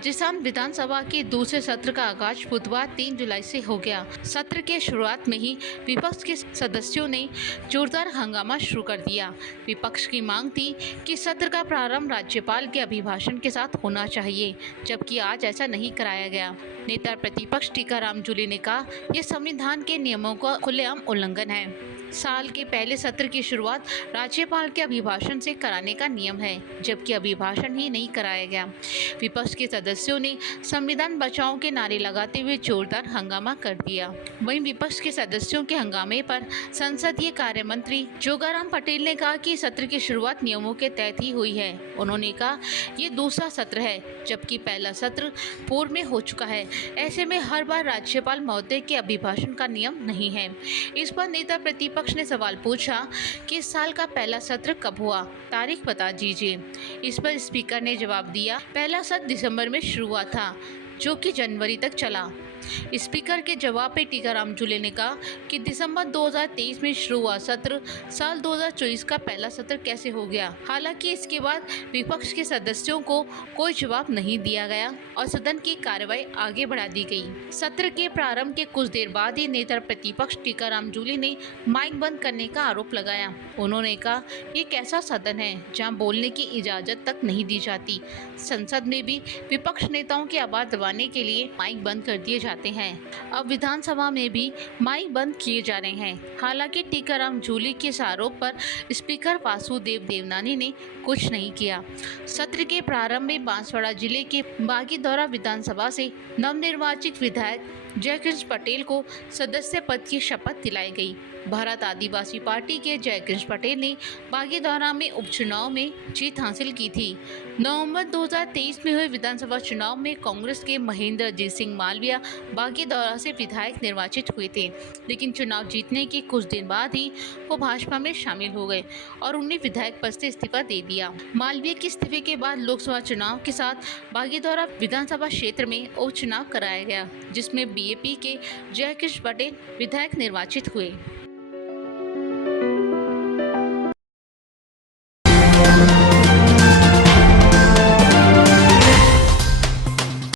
राजस्थान विधानसभा के दूसरे सत्र का आगाज बुधवार 3 जुलाई से हो गया। सत्र के शुरुआत में ही विपक्ष के सदस्यों ने जोरदार हंगामा शुरू कर दिया। विपक्ष की मांग थी कि सत्र का प्रारंभ राज्यपाल के अभिभाषण के साथ होना चाहिए, जबकि आज ऐसा नहीं कराया गया। नेता प्रतिपक्ष टीकाराम जूली ने कहा, यह संविधान के नियमों का खुलेआम उल्लंघन है। साल के पहले सत्र की शुरुआत राज्यपाल के अभिभाषण से कराने का नियम है, जबकि अभिभाषण ही नहीं कराया गया। विपक्ष के सदस्यों ने संविधान बचाओ के नारे लगाते हुए जोरदार हंगामा कर दिया। वहीं विपक्ष के सदस्यों के हंगामे पर संसदीय कार्य मंत्री जोगाराम पटेल ने कहा कि सत्र की शुरुआत नियमों के तहत ही हुई है। उन्होंने कहा, ये दूसरा सत्र है, जबकि पहला सत्र पूर्व में हो चुका है। ऐसे में हर बार राज्यपाल महोदय के अभिभाषण का नियम नहीं है। इस पर नेता प्रतिपक्ष ने सवाल पूछा कि इस साल का पहला सत्र कब हुआ, तारीख बता दीजिए। इस पर स्पीकर ने जवाब दिया, पहला सत्र दिसंबर में शुरू हुआ था, जो कि जनवरी तक चला। स्पीकर के जवाब पे टीकाराम जूली ने कहा कि दिसंबर 2023 में शुरू हुआ सत्र साल 2024 का पहला सत्र कैसे हो गया। हालांकि इसके बाद विपक्ष के सदस्यों को कोई जवाब नहीं दिया गया और सदन की कार्रवाई आगे बढ़ा दी गई। सत्र के प्रारंभ के कुछ देर बाद ही नेता प्रतिपक्ष टीकाराम जूली ने माइक बंद करने का आरोप लगाया। उन्होंने कहा, ये कैसा सदन है जहाँ बोलने की इजाजत तक नहीं दी जाती। संसद में भी विपक्ष नेताओं की आवाज दबाने के लिए माइक बंद कर दिए जाते हैं। अब विधानसभा में भी माइक बंद किए जा रहे हैं। हालांकि टीकाराम जूली के इस आरोप पर स्पीकर वासुदेव देवनानी ने कुछ नहीं किया। सत्र के प्रारंभ में बांसवाड़ा जिले के बागीदौरा विधानसभा से नवनिर्वाचित विधायक जयकृष्ण पटेल को सदस्य पद की शपथ दिलाई गई। भारत आदिवासी पार्टी के जयकृष्ण पटेल ने बागीदौरा में उपचुनाव में जीत हासिल की थी। नवंबर 2023 में हुए विधानसभा चुनाव में कांग्रेस के महेंद्रजीत सिंह मालविया बागीदौरा से विधायक निर्वाचित हुए थे, लेकिन चुनाव जीतने के कुछ दिन बाद ही वो भाजपा में शामिल हो गए और उन्हें विधायक पद से इस्तीफा दे दिया। मालविया के इस्तीफे के बाद लोकसभा चुनाव के साथ बागीदौरा विधानसभा क्षेत्र में उपचुनाव कराया गया, जिसमें बीएपी के जयकृष्ण पटेल विधायक निर्वाचित हुए।